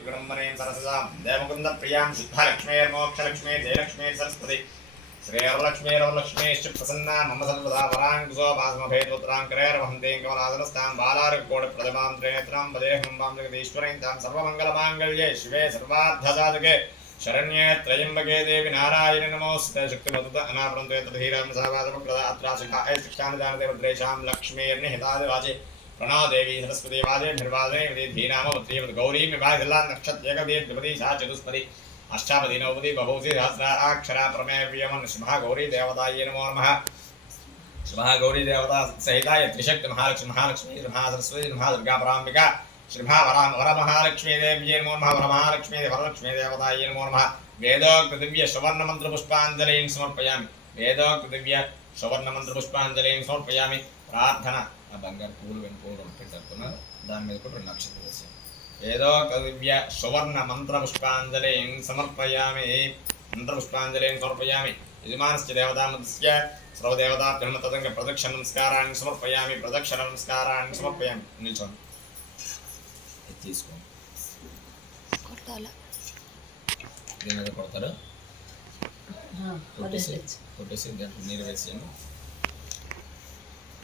విడంబనే సరసదాం. దేవకుంద ప్రియాం శుద్ధలక్ష్మీర్మోక్షలక్ష్మీ జయలక్ష్మీ సరస్వతి. శ్రీరలక్ష్మీరవలక్ష్మీశ్చ ప్రసన్నా మమ సర్వదా వరాంకుశో పాసమభేదోత్తరాం కరేర్వహంతే కమలాదనస్తాం బాలారకోడ ప్రథమాం త్రినేత్రాం పదేహం వాం జగదీశ్వరైం తాం సర్వమంగళమాంగళ్యే శివే సర్వార్థసాధకే శరణ్యే త్రయంబకే దేవి నారాయణ నమోస్తే శక్తిమతుత అనాపరంతే తధీరాం సహవాసమప్రద అత్రాశిఖా प्रणोदेवी सरस्वती वादे सा अष्टापदी सहस्राक्षरा गौरी देवताये नमो नमः। सिंहा गौरी देवता सहिताय त्रिशक्ति महालक्ष्मी महालक्ष्मी सिंहा सरस्वती सिंहा दुर्गा पराम्बिका श्रीभा वराम वरमहालक्ष्मी देव्ये नमो नमः वरमहालक्ष्मी वरलक्ष्मी देवताये नमो नमः। वेदोक्तदिव्य सुवर्णमन्त्रपुष्पाञ्जलिं समर्पयामि। वेदोक्तदिव्य सुवर्णमन्त्रपुष्पाञ्जलिं समर्पयामि। ప్రార్థన ఆ బంగారు పూలు వెనుకోలు రెండు పెట్టారు దాని మీద కూడా రెండు అక్షరాలు వేసాను ఏదో ఒక దివ్య సువర్ణ మంత్ర పుష్పాంజలి సమర్పయామి. మంత్ర పుష్పాంజలి సమర్పయామి. యజమానస్య దేవతామస్య సర్వదేవతాభ్యమ తదంగ ప్రదక్షిణ నమస్కారాన్ని సమర్పయామి. ప్రదక్షిణ నమస్కారాన్ని సమర్పయామి. నిల్చోండి. తీసుకోండి. దీని మీద కొడతారు? కొట్టేసి కొట్టేసి దాంట్లో నీరు వేసేయండి.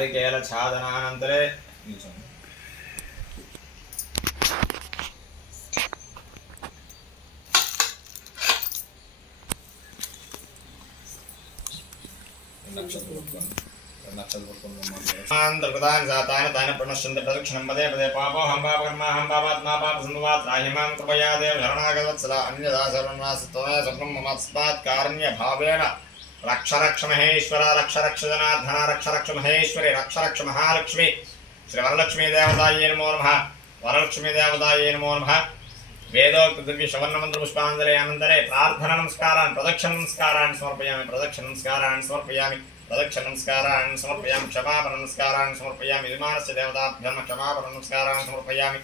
రుద్రరూపేభ్యः నారికేల ఛాదనానంతరే నిల్చోండి రెండు అక్షరాలు పట్టుకోండి. రెండు అక్షరాలు పట్టుకోండి. ఆంధ్రప్రదాన్ జాతాన దాన ప్రణశ్యంత ప్రదక్షిణం పదే పదే పాపోహం పాపకర్మాహం పాపాత్మా పాప సందువా త్రాహిమాం కృపయా దేవ రక్ష రక్ష మహేశ్వర రక్ష రక్ష జనార్దన రక్ష రక్ష మహేశ్వరి రక్ష రక్ష మహాలక్ష్మి శ్రీ వరలక్ష్మీ దేవతాయే నమో నమ వరలక్ష్మీ దేవతాయే నమో నమ వేదోక్త దివ్య శవర్ణమంత్ర పుష్పాంజలి అనంతరే ప్రార్థన నమస్కారాన్ని ప్రదక్షిణ నమస్కారాన్ని సమర్పయామి ప్రదక్షిణ నమస్కారాన్ని సమర్పయామి ప్రదక్షిణ నమస్కారాన్ని సమర్పయామి క్షమాపణ నమస్కారాన్ని సమర్పయామి విమానస్య దేవతాభ్యర్మ క్షమాపణ నమస్కారాన్ని సమర్పయామి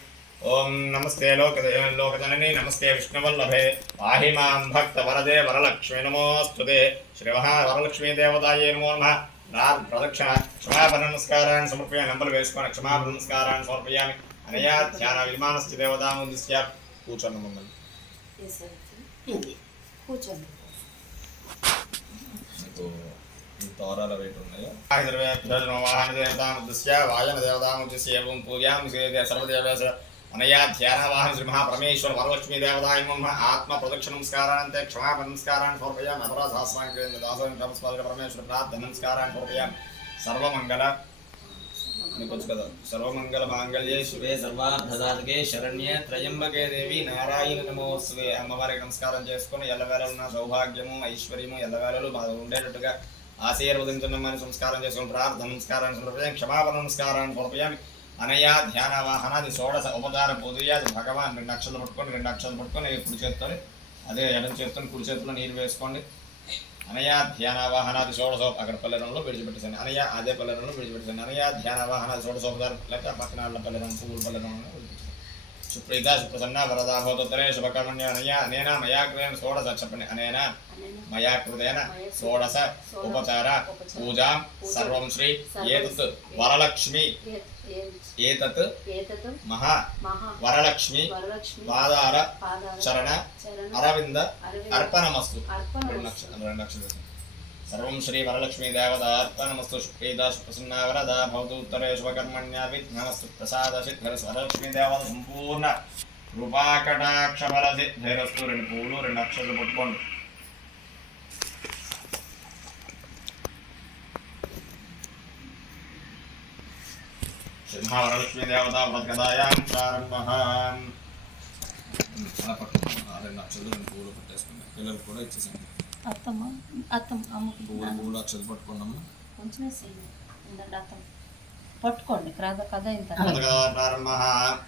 ఓం నమస్తే లోక లోకజనని నమస్తే విష్ణువల్లభే. పాహి మాం భక్త వరదే వరలక్ష్మి నమోస్తుతే. శ్రీ మహా వరలక్ష్మీ దేవతాయే నమో నమ. నా ప్రదక్షిణ క్షమాపణ నమస్కారాన్ని సమర్పయామి. నంబలు వేసుకొని క్షమాపణ నమస్కారాన్ని సమర్పయామి. అనయా ధ్యాన విమానస్య దేవతాముద్దిశ్య కూర్చొని మమ్మల్ని. కూర్చోండి. తోరాల ఉన్నాయో? వాహన దేవతాముద్దిశ్య వాయన దేవతాముద్దిశ్య ఏం పూజాం సర్వదేవేశ. అనయా ధ్యాన శ్రీ మహాపరమేశ్వర వరలక్ష్మీ దేవదాయ ఆత్మ ప్రదక్షిణ నమస్కారాంతే క్షమాప నమస్కారాన్ని సమర్పయామి అపరాధ సహస్రాంకి దాసం నమస్కార పరమేశ్వర ప్రార్థ నమస్కారాన్ని సమర్పయామి. సర్వమంగళ. అనుకోవచ్చు కదా. సర్వమంగళ మాంగళ్యే శివే సర్వార్థదాతకే శరణ్యే త్రయంబకే దేవి నారాయణ నమోత్సవే అమ్మవారికి నమస్కారం చేసుకొని ఎల్లవేళలు నా సౌభాగ్యము ఐశ్వర్యము ఎల్లవేళలు మా ఉండేటట్టుగా ఆశీర్వదించున్నామని సంస్కారం చేసుకుని ప్రార్థన నమస్కారాన్ని సమర్పయామి. క్షమాపణ నమస్కారాన్ని సమర్పయామి. అనయా ధ్యాన వాహనాది షోడశ ఉపకార పూజయాది భగవాన్ రెండు అక్షలు పట్టుకొని రెండు అక్షలు పట్టుకొని కుడి చేత్తో అదే ఎడం చేత్తో కుడి చేతిలో నీరు వేసుకోండి. అనయా ధ్యాన వాహనాది షోడశో అక్కడ పల్లెరంలో విడిచిపెట్టేసాను అనయా అదే పల్లెరంలో విడిచిపెట్టేసాను అనయా ధ్యాన వాహనాది షోడశోపదారం లేక పక్కన వాళ్ళ పల్లెరం పువ్వుల విడిచిపెట్టాను సుప్రీత సుప్రసన్న వరదా భూతోత్తరే శుభకర్మణ్య అనయా అనేనా మయా కృతేన షోడశ చెప్పండి అనేనా మయా కృతేన షోడశ ఉపచార పూజాం సర్వం శ్రీ ఏతత్ వరలక్ష్మి ఏతత్ మహా వరలక్ష్మి పాదార చరణ అరవింద అర్పణమస్తు అర్పణ రెండు అక్షరం రెండు అక్షరం సర్వం శ్రీ వరలక్ష్మీ దేవత అర్పణమస్తు శుక్రీదా ప్రసన్నా వరదా శుభకర్మణ్యా ప్రసాద వరలక్ష్మీ దేవత సంపూర్ణ కృపాకటాక్ష సిద్ధిరస్తు రెండు పూలు రెండు అక్షరాలు పట్టుకోండి. సింహావరలక్ష్మీ దేవత వ్రతకథాయాం ప్రారంభ. అలా రెండు అక్షరాలు రెండు పూలు పట్టేసుకున్నాం పిల్లలు కూడా ఇచ్చేసాం అత్తమ్మ పట్టుకున్నాము. కొంచెం ఇందండి పట్టుకోండి. కథ కథ ఇంత. వ్రతకథా ప్రారంభ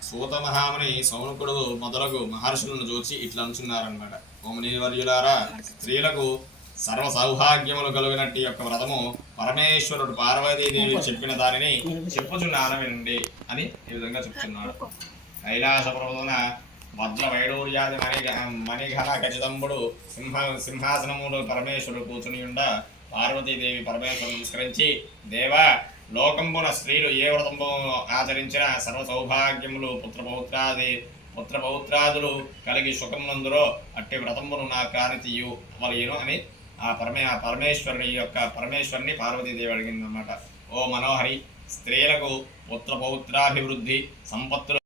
సూత మహాముని సౌనకుడు మొదలగు మహర్షులను చూచి ఇట్లా అనుచున్నారనమాట ఓమని వర్యులారా స్త్రీలకు సర్వ సౌభాగ్యములు కలిగినట్టు యొక్క వ్రతము పరమేశ్వరుడు పార్వతీదేవి చెప్పిన దానిని చెప్పుచున్నాను వినండి అని ఈ విధంగా చెప్తున్నాడు. కైలాస పర్వతమున వజ్ర వైడూర్యాది మణి మణిఘన ఖచ్చితంబుడు సింహ సింహాసనముడు పరమేశ్వరుడు కూర్చుని ఉండ పార్వతీదేవి పరమేశ్వరుడు నమస్కరించి దేవా లోకంబున స్త్రీలు ఏ వ్రతంబు ఆచరించిన సర్వ సౌభాగ్యములు పుత్రపౌత్రాది పుత్రపౌత్రాదులు కలిగి సుఖమునందురో అట్టి వ్రతమును నా కానితీయు వలయను అని ఆ పరమే ఆ పరమేశ్వరుని యొక్క పరమేశ్వరుని పార్వతీదేవి అడిగిందన్నమాట. ఓ మనోహరి స్త్రీలకు పుత్రపౌత్రాభివృద్ధి సంపత్తులు